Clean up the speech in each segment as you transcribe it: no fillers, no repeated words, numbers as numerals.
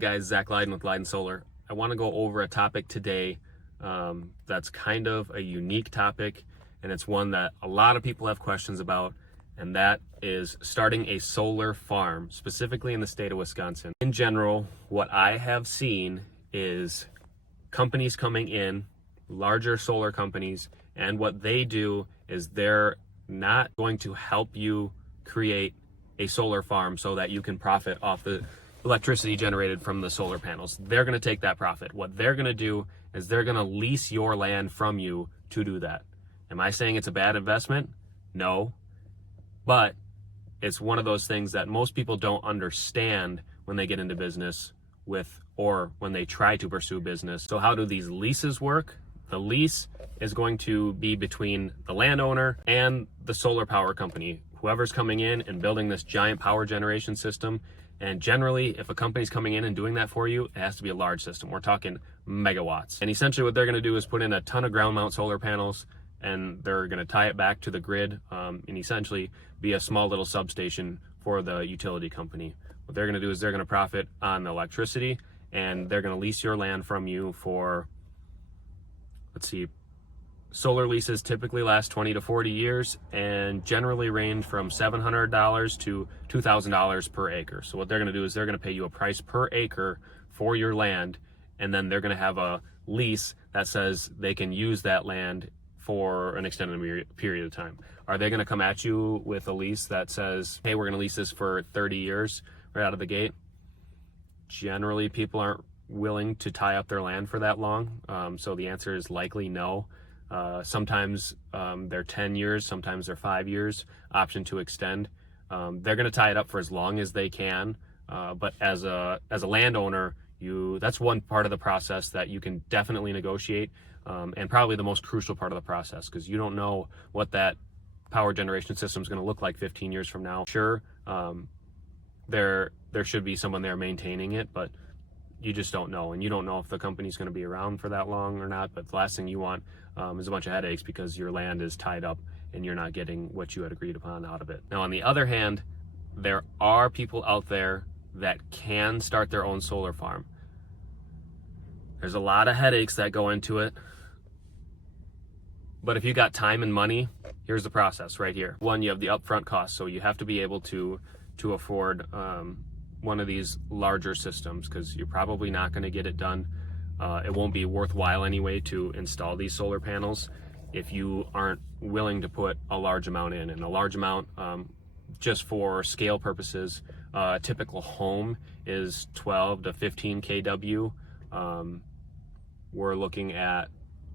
guys, Zach Lydon with Lydon Solar. I want to go over a topic today that's kind of a unique topic, and it's one that a lot of people have questions about, and that is starting a solar farm, specifically in the state of Wisconsin. In general, what I have seen is companies coming in, larger solar companies, and what they do is they're not going to help you create a solar farm so that you can profit off the electricity generated from the solar panels. They're going to take that profit. What they're going to do is they're going to lease your land from you to do that. Am I saying it's a bad investment? No. But it's one of those things that most people don't understand when they get into business with, or when they try to pursue business. So how do these leases work? The lease is going to be between the landowner and the solar power company, whoever's coming in and building this giant power generation system. And generally, if a company's coming in and doing that for you, it has to be a large system. We're talking megawatts. And essentially what they're going to do is put in a ton of ground mount solar panels, and they're going to tie it back to the grid and essentially be a small little substation for the utility company. What they're going to do is they're going to profit on the electricity, and they're going to lease your land from you for, let's see, solar leases typically last 20 to 40 years and generally range from $700 to $2,000 per acre. So what they're going to do is they're going to pay you a price per acre for your land, and then they're going to have a lease that says they can use that land for an extended period of time. Are they going to come at you with a lease that says, hey, we're going to lease this for 30 years right out of the gate? Generally, people aren't willing to tie up their land for that long. So the answer is likely no. Sometimes they're 10 years, sometimes they're 5 years, option to extend. They're going to tie it up for as long as they can. But as a landowner, that's one part of the process that you can definitely negotiate, and probably the most crucial part of the process, because you don't know what that power generation system is going to look like 15 years from now. Sure, there should be someone there maintaining it, but you just don't know, and you don't know if the company's going to be around for that long or not. But the last thing you want is a bunch of headaches because your land is tied up and you're not getting what you had agreed upon out of it. Now, on the other hand, there are people out there that can start their own solar farm. There's a lot of headaches that go into it, but if you got time and money, here's the process right here. One, you have the upfront cost, so you have to be able to afford one of these larger systems, because you're probably not going to get it done. It won't be worthwhile anyway to install these solar panels if you aren't willing to put a large amount in. And a large amount, just for scale purposes, a typical home is 12 to 15 kW. We're looking at,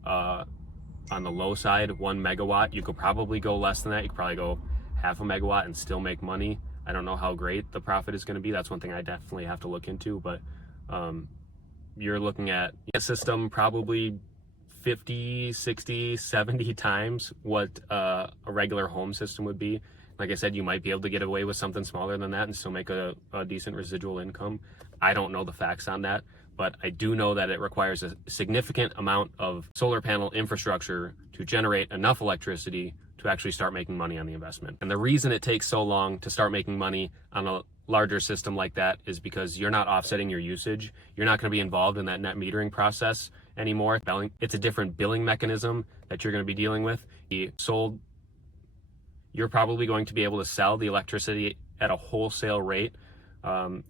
on the low side, 1 megawatt. You could probably go less than that. You could probably go half a megawatt and still make money. I don't know how great the profit is going to be. That's one thing I definitely have to look into, but you're looking at a system probably 50, 60, 70 times what a regular home system would be. Like I said, you might be able to get away with something smaller than that and still make a decent residual income. I don't know the facts on that, but I do know that it requires a significant amount of solar panel infrastructure to generate enough electricity to actually start making money on the investment. And the reason it takes so long to start making money on a larger system like that is because you're not offsetting your usage. You're not going to be involved in that net metering process anymore. It's a different billing mechanism that you're going to be dealing with. You're probably going to be able to sell the electricity at a wholesale rate.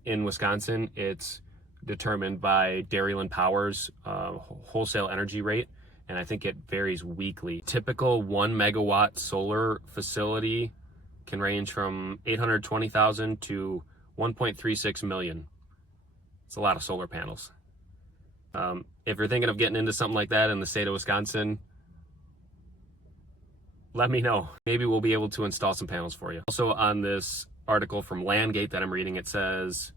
In Wisconsin, it's determined by Dairyland Power's wholesale energy rate, and I think it varies weekly. Typical 1 megawatt solar facility can range from $820,000 to $1.36 million. It's a lot of solar panels. If you're thinking of getting into something like that in the state of Wisconsin, let me know. Maybe we'll be able to install some panels for you. Also, on this article from Landgate that I'm reading, it says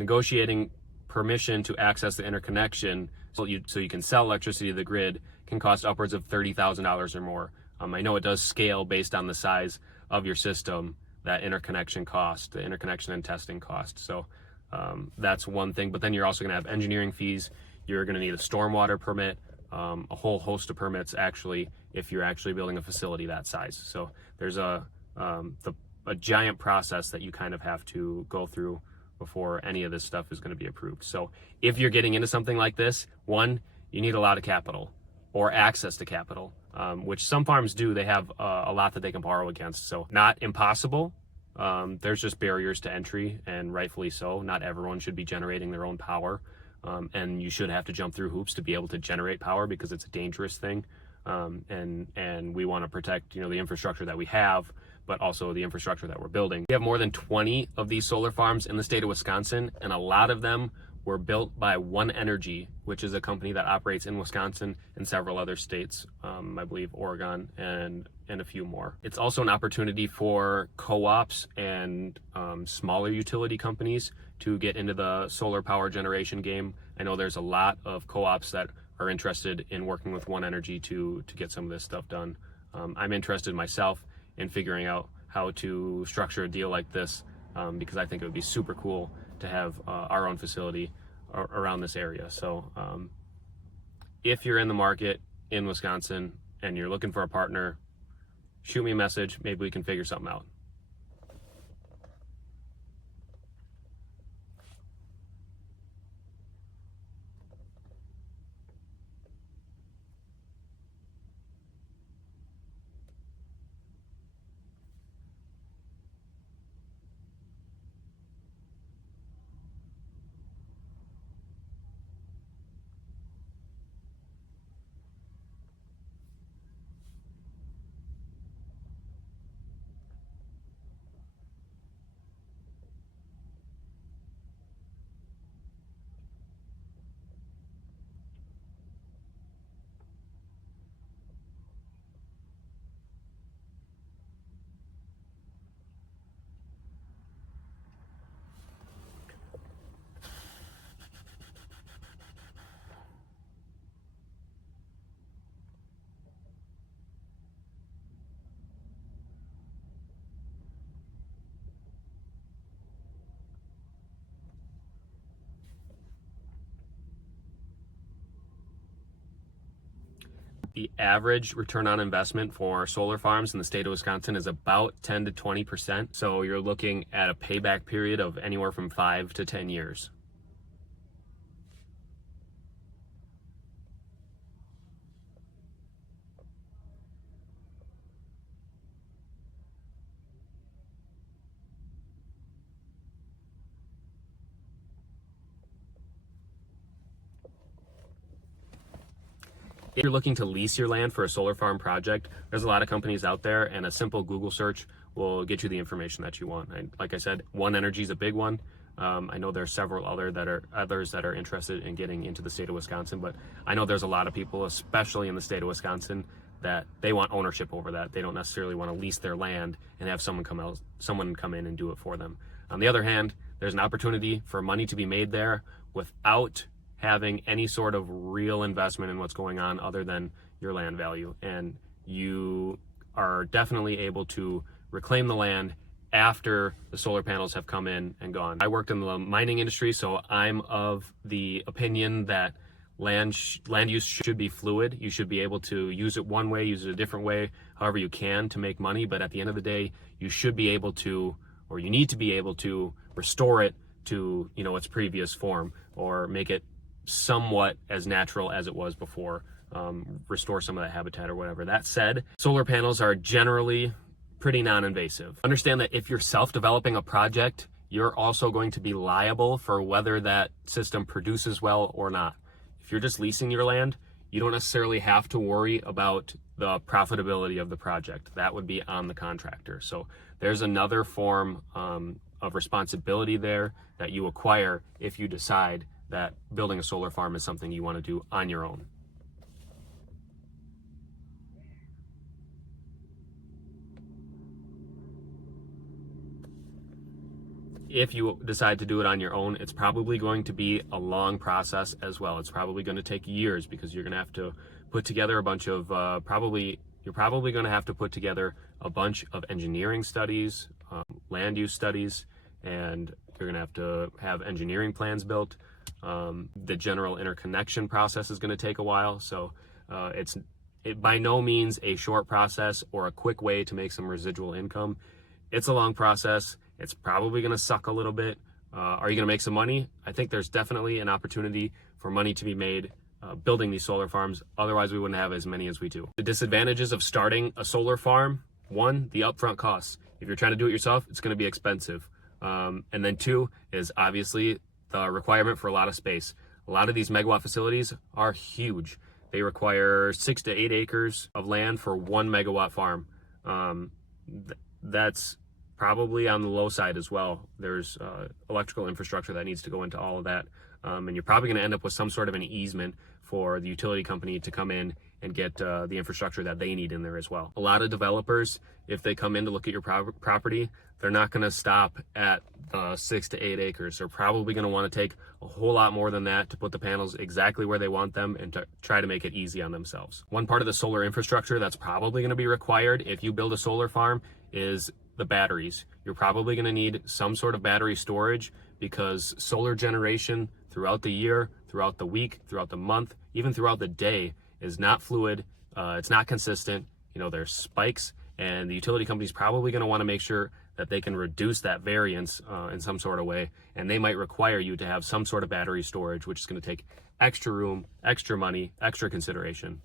negotiating permission to access the interconnection so you can sell electricity to the grid can cost upwards of $30,000 or more. I know it does scale based on the size of your system, that interconnection cost, the interconnection and testing cost. So that's one thing, but then you're also going to have engineering fees. You're going to need a stormwater permit, a whole host of permits actually, if you're actually building a facility that size. So there's a giant process that you kind of have to go through before any of this stuff is going to be approved. So if you're getting into something like this, one, you need a lot of capital or access to capital, which some farms do. They have a lot that they can borrow against. So not impossible. There's just barriers to entry, and rightfully so. Not everyone should be generating their own power, and you should have to jump through hoops to be able to generate power because it's a dangerous thing. And we want to protect, the infrastructure that we have, but also the infrastructure that we're building. We have more than 20 of these solar farms in the state of Wisconsin, and a lot of them were built by One Energy, which is a company that operates in Wisconsin and several other states, I believe Oregon and a few more. It's also an opportunity for co-ops and smaller utility companies to get into the solar power generation game. I know there's a lot of co-ops that are interested in working with One Energy to get some of this stuff done. I'm interested myself in figuring out how to structure a deal like this because I think it would be super cool to have our own facility around this area. So if you're in the market in Wisconsin and you're looking for a partner, shoot me a message. Maybe we can figure something out. The average return on investment for solar farms in the state of Wisconsin is about 10 to 20%. So you're looking at a payback period of anywhere from 5 to 10 years. If you're looking to lease your land for a solar farm project, there's a lot of companies out there, and a simple Google search will get you the information that you want. And like I said, One Energy is a big one. I know there's several others that are interested in getting into the state of Wisconsin, but I know there's a lot of people, especially in the state of Wisconsin, that they want ownership over that. They don't necessarily want to lease their land and have someone come in and do it for them. On the other hand, there's an opportunity for money to be made there without having any sort of real investment in what's going on other than your land value. And you are definitely able to reclaim the land after the solar panels have come in and gone. I worked in the mining industry, so I'm of the opinion that land use should be fluid. You should be able to use it one way, use it a different way, however you can to make money. But at the end of the day, you should be able to, or you need to be able to restore it to, its previous form, or make it somewhat as natural as it was before, restore some of that habitat or whatever. That said, solar panels are generally pretty non-invasive. Understand that if you're self-developing a project, you're also going to be liable for whether that system produces well or not. If you're just leasing your land, you don't necessarily have to worry about the profitability of the project. That would be on the contractor. So there's another form of responsibility there that you acquire if you decide that building a solar farm is something you want to do on your own. If you decide to do it on your own, it's probably going to be a long process as well. It's probably going to take years because you're going to have to put together a bunch of, you're probably going to have to put together a bunch of engineering studies, land use studies, and you're going to have engineering plans built. The general interconnection process is going to take a while. So it's by no means a short process or a quick way to make some residual income. It's a long process. It's probably going to suck a little bit, Are you going to make some money? I think there's definitely an opportunity for money to be made building these solar farms. Otherwise, we wouldn't have as many as we do. The disadvantages of starting a solar farm: one, the upfront costs. If you're trying to do it yourself, it's going to be expensive. And then two is obviously the requirement for a lot of space. A lot of these megawatt facilities are huge. They require 6 to 8 acres of land for 1 megawatt farm. That's probably on the low side as well. There's electrical infrastructure that needs to go into all of that. And you're probably going to end up with some sort of an easement for the utility company to come in and get the infrastructure that they need in there as well. A lot of developers, if they come in to look at your property, they're not going to stop at 6 to 8 acres. They're probably going to want to take a whole lot more than that to put the panels exactly where they want them and to try to make it easy on themselves. One part of the solar infrastructure that's probably going to be required if you build a solar farm is the batteries. You're probably going to need some sort of battery storage, because solar generation throughout the year, throughout the week, throughout the month, even throughout the day is not fluid. It's not consistent. There's spikes, and the utility company's probably going to want to make sure that they can reduce that variance in some sort of way, and they might require you to have some sort of battery storage, which is going to take extra room, extra money, extra consideration.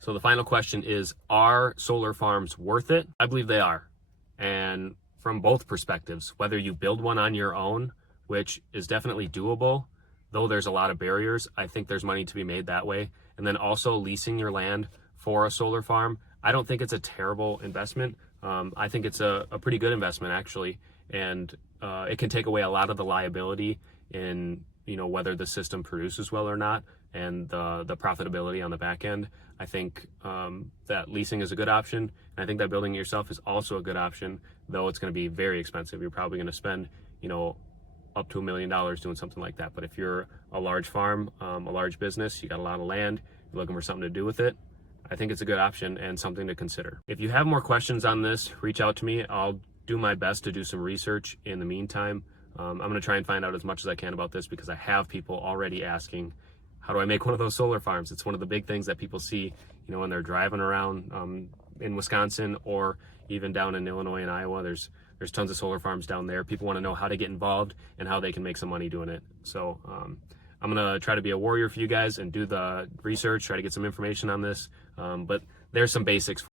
So the final question is, are solar farms worth it? I believe they are. And from both perspectives, whether you build one on your own, which is definitely doable, though there's a lot of barriers, I think there's money to be made that way. And then also leasing your land for a solar farm, I don't think it's a terrible investment. I think it's a pretty good investment, actually. And it can take away a lot of the liability in whether the system produces well or not, and the profitability on the back end. I think that leasing is a good option, and I think that building it yourself is also a good option, though it's going to be very expensive. You're probably going to spend up to $1 million doing something like that. But if you're a large farm, a large business, you got a lot of land, you're looking for something to do with it, I think it's a good option and something to consider. If you have more questions on this, reach out to me. I'll do my best to do some research in the meantime. I'm going to try and find out as much as I can about this, because I have people already asking, how do I make one of those solar farms? It's one of the big things that people see, when they're driving around in Wisconsin, or even down in Illinois and Iowa. There's tons of solar farms down there. People want to know how to get involved and how they can make some money doing it. So I'm going to try to be a warrior for you guys and do the research, try to get some information on this. But there's some basics